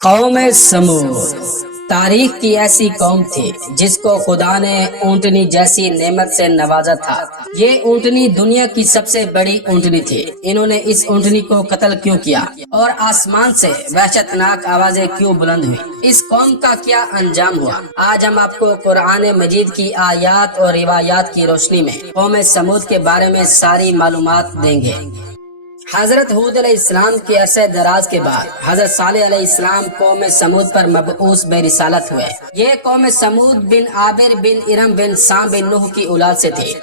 قوم سمود تاریخ کی ایسی قوم تھی جس کو خدا نے اونٹنی جیسی نعمت سے نوازا تھا۔ یہ اونٹنی دنیا کی سب سے بڑی اونٹنی تھی۔ انہوں نے اس اونٹنی کو قتل کیوں کیا اور آسمان سے وحشتناک آوازیں کیوں بلند ہوئی؟ اس قوم کا کیا انجام ہوا؟ آج ہم آپ کو قرآن مجید کی آیات اور روایات کی روشنی میں قوم سمود کے بارے میں ساری معلومات دیں گے۔ حضرت ہود علیہ السلام کے عرصہ دراز کے بعد حضرت صالح علیہ السلام قوم سمود پر مبعوث بے رسالت ہوئے۔ یہ قوم سمود بن عابر بن ارم بن سام بن نوح کی اولاد سے تھی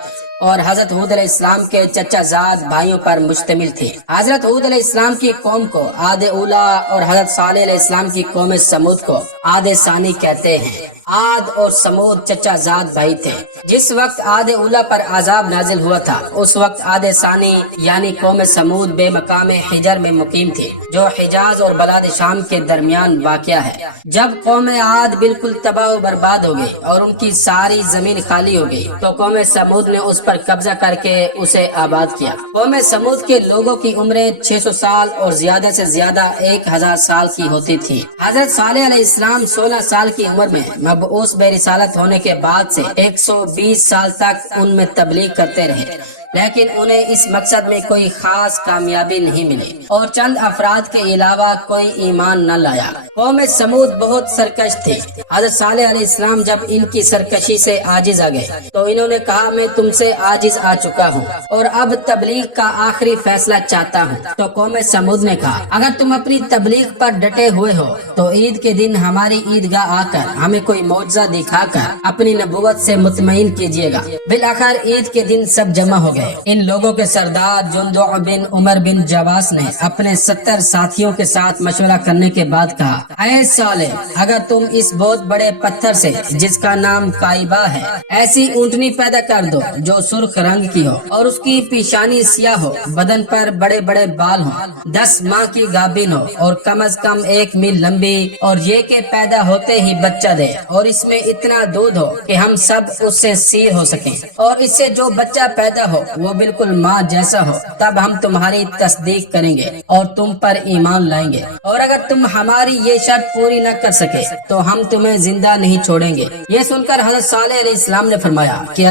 اور حضرت ہود علیہ السلام کے چچا زاد بھائیوں پر مشتمل تھی۔ حضرت ہود علیہ السلام کی قوم کو عاد اولا اور حضرت صالح علیہ السلام کی قوم سمود کو عاد ثانی کہتے ہیں۔ عاد اور سمود چچا زاد بھائی تھے۔ جس وقت عاد اولا پر عذاب نازل ہوا تھا اس وقت عاد ثانی یعنی قوم سمود بے مقام حجر میں مقیم تھی جو حجاز اور بلاد شام کے درمیان واقع ہے۔ جب قوم عاد بالکل تباہ و برباد ہو گئی اور ان کی ساری زمین خالی ہو گئی تو قوم سمود نے اس پر قبضہ کر کے اسے آباد کیا۔ قوم سمود کے لوگوں کی عمریں 600 سال اور زیادہ سے زیادہ 1000 سال کی ہوتی تھی۔ حضرت صالح علیہ السلام 16 سال کی عمر میں مبعوث بے رسالت ہونے کے بعد سے 120 سال تک ان میں تبلیغ کرتے رہے، لیکن انہیں اس مقصد میں کوئی خاص کامیابی نہیں ملی اور چند افراد کے علاوہ کوئی ایمان نہ لایا۔ قوم سمود بہت سرکش تھی۔ حضرت صالح علیہ السلام جب ان کی سرکشی سے عاجز آ گئے تو انہوں نے کہا میں تم سے عاجز آ چکا ہوں اور اب تبلیغ کا آخری فیصلہ چاہتا ہوں۔ تو قوم سمود نے کہا اگر تم اپنی تبلیغ پر ڈٹے ہوئے ہو تو عید کے دن ہماری عیدگاہ آ کر ہمیں کوئی معجزہ دکھا کر اپنی نبوت سے مطمئن کیجیے گا۔ بالآخر عید کے دن سب جمع ہو گئے۔ ان لوگوں کے سردار جندع بن عمر بن جواس نے اپنے 70 ساتھیوں کے ساتھ مشورہ کرنے کے بعد کہا اے صالح اگر تم اس بہت بڑے پتھر سے جس کا نام کائبہ ہے ایسی اونٹنی پیدا کر دو جو سرخ رنگ کی ہو اور اس کی پیشانی سیاہ ہو، بدن پر بڑے بڑے بال ہوں، 10 ماہ کی گابن ہو اور کم از کم 1 میل لمبی، اور یہ کہ پیدا ہوتے ہی بچہ دے اور اس میں اتنا دودھ ہو کہ ہم سب اس سے سیر ہو سکیں، اور اس سے جو بچہ پیدا ہو وہ بالکل ماں جیسا ہو، تب ہم تمہاری تصدیق کریں گے اور تم پر ایمان لائیں گے، اور اگر تم ہماری یہ شرط پوری نہ کر سکے تو ہم تمہیں زندہ نہیں چھوڑیں گے۔ یہ سن کر حضرت صالح علیہ السلام نے فرمایا کہ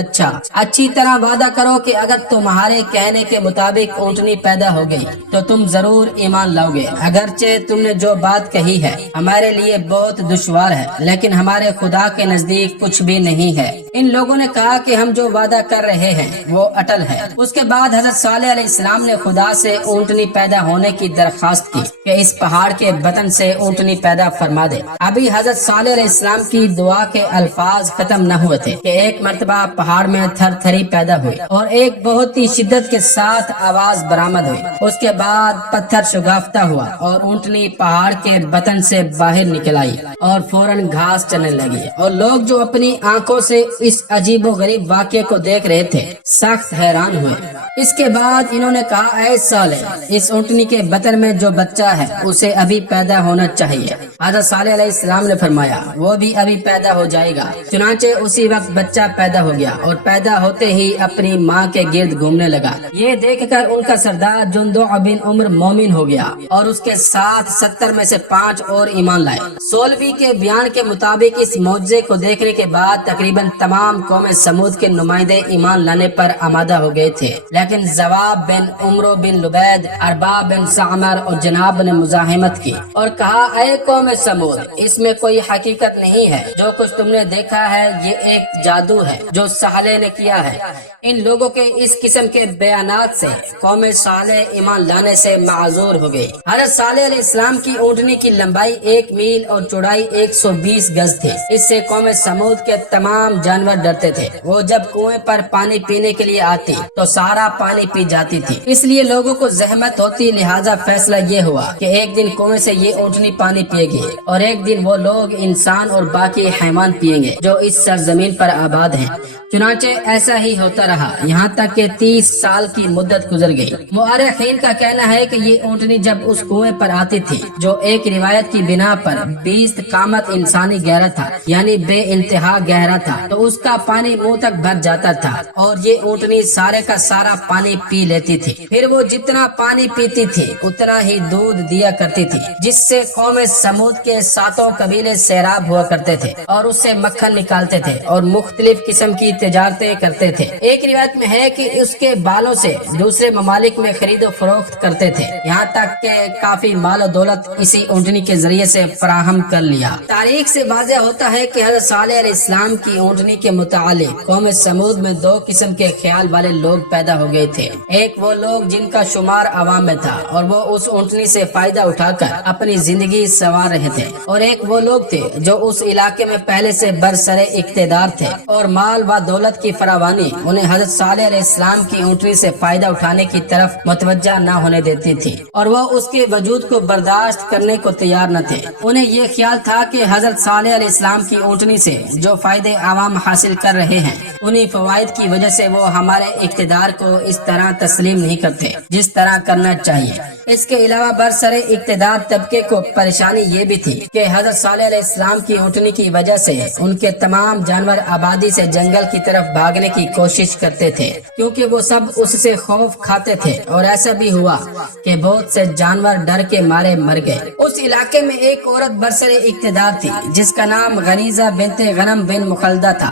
اچھی طرح وعدہ کرو کہ اگر تمہارے کہنے کے مطابق اونٹنی پیدا ہو گئی تو تم ضرور ایمان لاؤ گے، اگرچہ تم نے جو بات کہی ہے ہمارے لیے بہت دشوار ہے لیکن ہمارے خدا کے نزدیک کچھ بھی نہیں ہے۔ ان لوگوں نے کہا کہ ہم جو وعدہ کر رہے ہیں وہ اٹل ہے۔ اس کے بعد حضرت صالح علیہ السلام نے خدا سے اونٹنی پیدا ہونے کی درخواست کی کہ اس پہاڑ کے بطن سے اونٹنی پیدا فرما دے۔ ابھی حضرت صالح علیہ السلام کی دعا کے الفاظ ختم نہ ہوئے تھے کہ ایک مرتبہ پہاڑ میں تھر تھری پیدا ہوئی اور ایک بہت ہی شدت کے ساتھ آواز برآمد ہوئی۔ اس کے بعد پتھر شگافتہ ہوا اور اونٹنی پہاڑ کے بطن سے باہر نکل آئی اور فوراً گھاس چلنے لگی، اور لوگ جو اپنی آنکھوں سے اس عجیب و غریب واقعے کو دیکھ رہے تھے سخت حیران ہوئے۔ اس کے بعد انہوں نے کہا اے صالح اس اونٹنی کے بطن میں جو بچہ ہے اسے ابھی پیدا ہونا چاہیے۔ حضرت صالح علیہ السلام نے فرمایا وہ بھی ابھی پیدا ہو جائے گا۔ چنانچہ اسی وقت بچہ پیدا ہو گیا اور پیدا ہوتے ہی اپنی ماں کے گرد گھومنے لگا۔ یہ دیکھ کر ان کا سردار جندع بن عمر مومن ہو گیا اور اس کے ساتھ 70 میں سے 5 اور ایمان لائے۔ سولوی کے بیان کے مطابق اس معجزے کو دیکھنے کے بعد تقریباً تمام قوم سمود کے نمائندے ایمان لانے پر آمادہ ہو گئے تھے، لیکن زواب بن عمرو بن لبید، ارباب بن سعمر اور جناب نے مزاحمت کی اور کہا اے قوم سمود اس میں کوئی حقیقت نہیں ہے، جو کچھ تم نے دیکھا ہے یہ ایک جادو ہے جو صالح نے کیا ہے۔ ان لوگوں کے اس قسم کے بیانات سے قوم صالح ایمان لانے سے معذور ہو گئی۔ حضرت صالح علیہ السلام کی اونٹنی کی لمبائی 1 میل اور چوڑائی 120 گز تھی۔ اس سے قوم سمود کے تمام جانور ڈرتے تھے۔ وہ جب کنویں پر پانی پینے کے لیے آتی تو سارا پانی پی جاتی تھی، اس لیے لوگوں کو زحمت ہوتی، لہذا فیصلہ یہ ہوا کہ ایک دن کنویں سے یہ اونٹنی پانی پیے گی اور ایک دن وہ لوگ انسان اور باقی حیوان پیئیں گے جو اس سرزمین پر آباد ہیں۔ چنانچہ ایسا ہی ہوتا رہا یہاں تک کہ 30 سال کی مدت گزر گئی۔ مورخین کا کہنا ہے کہ یہ اونٹنی جب اس کنویں پر آتی تھی جو ایک روایت کی بنا پر 20 قامت انسانی گہرا تھا یعنی بے انتہا گہرا تھا، تو اس اس کا پانی منہ تک بھر جاتا تھا اور یہ اونٹنی سارے کا سارا پانی پی لیتی تھی۔ پھر وہ جتنا پانی پیتی تھی اتنا ہی دودھ دیا کرتی تھی، جس سے قوم سمود کے 7 قبیلے سیراب ہوا کرتے تھے اور اس سے مکھن نکالتے تھے اور مختلف قسم کی تجارتیں کرتے تھے۔ ایک روایت میں ہے کہ اس کے بالوں سے دوسرے ممالک میں خرید و فروخت کرتے تھے، یہاں تک کہ کافی مال و دولت اسی اونٹنی کے ذریعے سے فراہم کر لیا۔ تاریخ سے واضح ہوتا ہے کہ حضرت صالح علیہ السلام کی اونٹنی کے متعلق قوم سمود میں 2 قسم کے خیال والے لوگ پیدا ہو گئے تھے۔ ایک وہ لوگ جن کا شمار عوام میں تھا اور وہ اس اونٹنی سے فائدہ اٹھا کر اپنی زندگی سنوار رہے تھے، اور ایک وہ لوگ تھے جو اس علاقے میں پہلے سے برسر اقتدار تھے اور مال و دولت کی فراوانی انہیں حضرت صالح علیہ السلام کی اونٹنی سے فائدہ اٹھانے کی طرف متوجہ نہ ہونے دیتی تھی، اور وہ اس کے وجود کو برداشت کرنے کو تیار نہ تھے۔ انہیں یہ خیال تھا کہ حضرت صالح علیہ السلام کی اونٹنی سے جو فائدے عوام حاصل کر رہے ہیں، انہی فوائد کی وجہ سے وہ ہمارے اقتدار کو اس طرح تسلیم نہیں کرتے جس طرح کرنا چاہیے۔ اس کے علاوہ برسر اقتدار طبقے کو پریشانی یہ بھی تھی کہ حضرت صالح علیہ السلام کی اونٹنی کی وجہ سے ان کے تمام جانور آبادی سے جنگل کی طرف بھاگنے کی کوشش کرتے تھے، کیونکہ وہ سب اس سے خوف کھاتے تھے، اور ایسا بھی ہوا کہ بہت سے جانور ڈر کے مارے مر گئے۔ اس علاقے میں ایک عورت برسر اقتدار تھی جس کا نام غنیزہ بنت غنم بن مخلدہ تھا،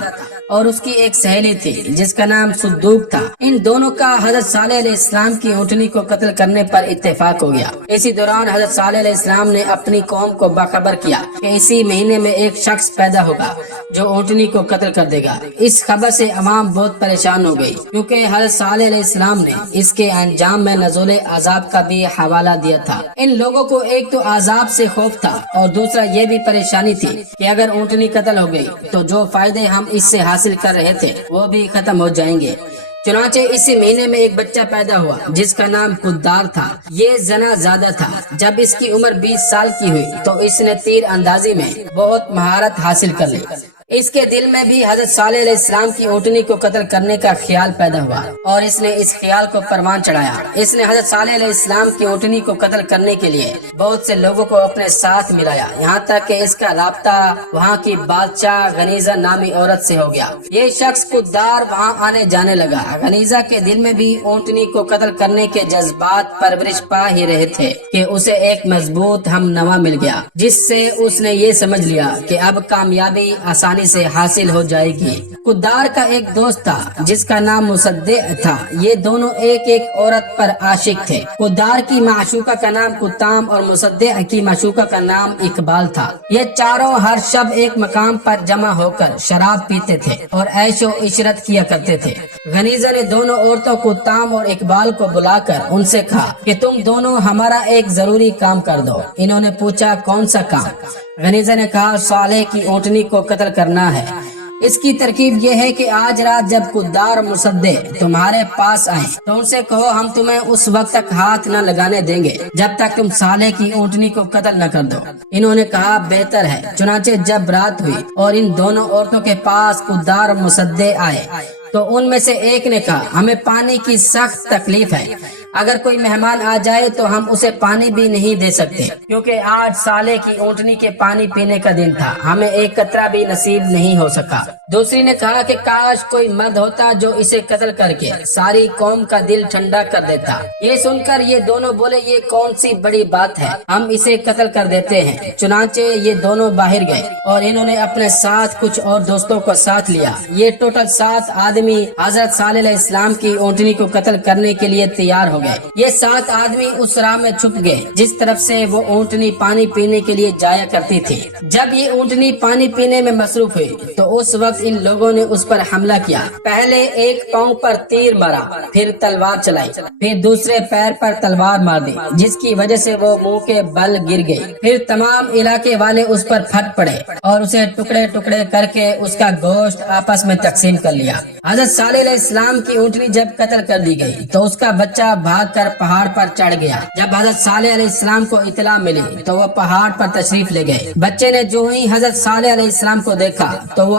اور اس کی ایک سہیلی تھی جس کا نام صدوق تھا۔ ان دونوں کا حضرت صالح علیہ السلام کی اونٹنی کو قتل کرنے پر اتفاق ہو گیا۔ اسی دوران حضرت صالح علیہ السلام نے اپنی قوم کو باخبر کیا کہ اسی مہینے میں ایک شخص پیدا ہوگا جو اونٹنی کو قتل کر دے گا۔ اس خبر سے عوام بہت پریشان ہو گئی، کیونکہ حضرت صالح علیہ السلام نے اس کے انجام میں نزول عذاب کا بھی حوالہ دیا تھا۔ ان لوگوں کو ایک تو عذاب سے خوف تھا، اور دوسرا یہ بھی پریشانی تھی کہ اگر اونٹنی قتل ہو گئی تو جو فائدے ہم اس سے حاصل کر رہے تھے وہ بھی ختم ہو جائیں گے۔ چنانچہ اسی مہینے میں ایک بچہ پیدا ہوا جس کا نام قدار تھا۔ یہ زنا زادہ تھا۔ جب اس کی عمر 20 سال کی ہوئی تو اس نے تیر اندازی میں بہت مہارت حاصل کر لی۔ اس کے دل میں بھی حضرت صالح علیہ السلام کی اونٹنی کو قتل کرنے کا خیال پیدا ہوا، اور اس نے اس خیال کو پروان چڑھایا۔ اس نے حضرت صالح علیہ السلام کی اونٹنی کو قتل کرنے کے لیے بہت سے لوگوں کو اپنے ساتھ ملایا، یہاں تک کہ اس کا رابطہ وہاں کی بادشاہ غنیزہ نامی عورت سے ہو گیا۔ یہ شخص قدار وہاں آنے جانے لگا۔ غنیزہ کے دل میں بھی اونٹنی کو قتل کرنے کے جذبات پرورش پا ہی رہے تھے کہ اسے ایک مضبوط ہم نوا مل گیا، جس سے اس نے یہ سمجھ لیا کہ اب کامیابی آسانی سے حاصل ہو جائے گی۔ قدار کا ایک دوست تھا جس کا نام مصدق تھا۔ یہ دونوں ایک ایک عورت پر عاشق تھے۔ قدار کی معشوقہ کا نام قطام اور مصدق کی معشوقہ کا نام اقبال تھا۔ یہ چاروں ہر شب ایک مقام پر جمع ہو کر شراب پیتے تھے اور عیش و عشرت کیا کرتے تھے۔ غنیزہ نے دونوں عورتوں قطام اور اقبال کو بلا کر ان سے کہا کہ تم دونوں ہمارا ایک ضروری کام کر دو۔ انہوں نے پوچھا کون سا کام؟ غنیزہ نے کہا صالح کی اونٹنی کو قتل کرنا ہے۔ اس کی ترکیب یہ ہے کہ آج رات جب قدار اور مصدق تمہارے پاس آئیں تو ان سے کہو ہم تمہیں اس وقت تک ہاتھ نہ لگانے دیں گے جب تک تم صالح کی اونٹنی کو قتل نہ کر دو۔ انہوں نے کہا بہتر ہے۔ چنانچہ جب رات ہوئی اور ان دونوں عورتوں کے پاس قدار اور مصدق آئے تو ان میں سے ایک نے کہا ہمیں پانی کی سخت تکلیف ہے، اگر کوئی مہمان آ جائے تو ہم اسے پانی بھی نہیں دے سکتے، کیونکہ آج صالح کی اونٹنی کے پانی پینے کا دن تھا، ہمیں ایک قطرہ بھی نصیب نہیں ہو سکا۔ دوسری نے کہا کہ کاش کوئی مرد ہوتا جو اسے قتل کر کے ساری قوم کا دل ٹھنڈا کر دیتا۔ یہ سن کر یہ دونوں بولے یہ کون سی بڑی بات ہے، ہم اسے قتل کر دیتے ہیں۔ چنانچہ یہ دونوں باہر گئے اور انہوں نے اپنے ساتھ کچھ اور دوستوں کو ساتھ لیا۔ یہ ٹوٹل 7 آدمی حضرت صالح علیہ السلام کی اونٹنی کو قتل کرنے کے لیے تیار ہو گئے۔ یہ 7 آدمی اس راہ میں چھپ گئے جس طرف سے وہ اونٹنی پانی پینے کے لیے جایا کرتی تھی۔ جب یہ اونٹنی پانی پینے میں مصروف ہوئی تو اس وقت ان لوگوں نے اس پر حملہ کیا۔ پہلے ایک پاؤں پر تیر مارا، پھر تلوار چلائی، پھر دوسرے پیر پر تلوار مار دی جس کی وجہ سے وہ منہ کے بل گر گئی۔ پھر تمام علاقے والے اس پر پھٹ پڑے اور اسے ٹکڑے ٹکڑے کر کے اس کا گوشت آپس میں تقسیم کر لیا۔ حضرت صالح علیہ السلام کی اونٹنی جب قتل کر دی گئی تو اس کا بچہ بھاگ کر پہاڑ پر چڑھ گیا۔ جب حضرت صالح علیہ السلام کو اطلاع ملی تو وہ پہاڑ پر تشریف لے گئے۔ بچے نے جو ہی حضرت صالح علیہ السلام کو دیکھا تو وہ